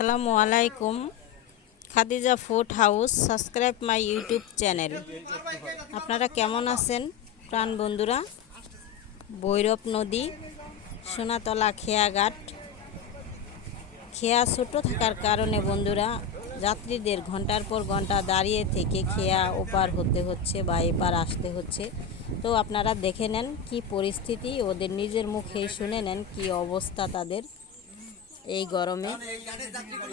আসসালামু আলাইকুম। Khadija food house, subscribe my YouTube channel. আপনারা কেমন আছেন প্রাণ বন্ধুরা? ভৈরব নদী, সোনাতলা খেয়াঘাট। খেয়া ছোট থাকার কারণে বন্ধুরা যাত্রীদের ঘন্টার পর ঘন্টা দাঁড়িয়ে থেকে খেয়া ওপার হতে হচ্ছে বা এপার আসতে হচ্ছে। তো আপনারা দেখে নেন কি পরিস্থিতি, ওদের নিজের মুখেই শুনে নেন কি অবস্থা তাদের এই গরমে।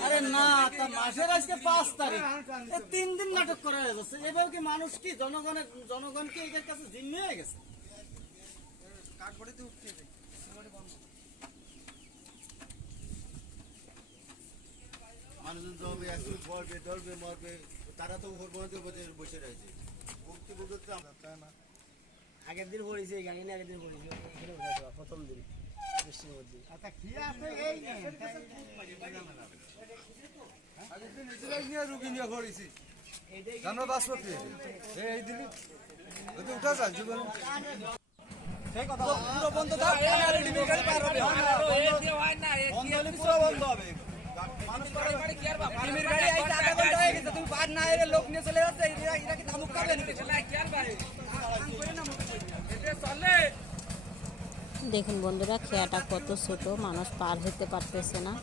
আরে না, তার মাসের আজকে 5 তারিখ, 3 দিন নাটক করা হয়ে যাচ্ছে। এবার কি মানুষ কি জনগণকে এদের কাছে জিম্মি হয়ে গেছে? মানুষজন জমে একটু পড়বে ধরবে মরবে, তারা তো উপর পর্যন্ত বসে রয়েছে। মুক্তি বুঝতে না। আগের দিন পড়েছে, গাড়ি নিয়ে আগের দিন পড়েছে, প্রথম দিন বৃষ্টির মধ্যে। আচ্ছা কি আছে এই রুগী নিয়ে পড়েছি জানো বাসপতি এই দিলি উঠা যায় জীবন বন্ধ হবে। দেখুন বন্ধুরা, খেয়াটা কত ছোট, মানুষ পার হতে পারতেছে না।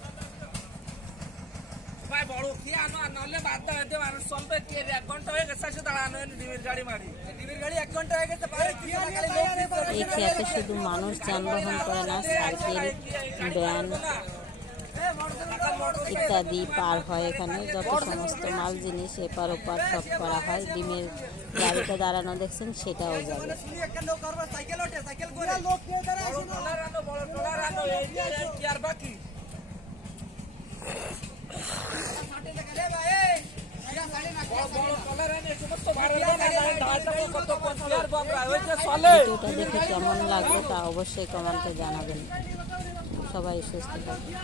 বড় খেয়ে আনো আর নাহলে বাধ্য হইতে মানুষ চলবে। 1 ঘন্টা হয়ে গেছে দাঁড়ানো, ডিমের গাড়ি মারি, ডিমের গাড়ি 1 ঘন্টা হয়ে গেছে। এই খেয়াতে শুধু মানুষ যানবাহন করে না, সাইকেল, ভ্যান ইত্যাদি পার হয়। এখানে যত সমস্ত মাল জিনিস এপার ওপার সব করা হয়। ডিমের গাড়িটা দাঁড়ানো দেখছেন, সেটাও যাবে। ভিডিওটা দেখে কেমন লাগলো তা অবশ্যই কমেন্টে জানাবেন। সবাই সুস্থ থাকবেন।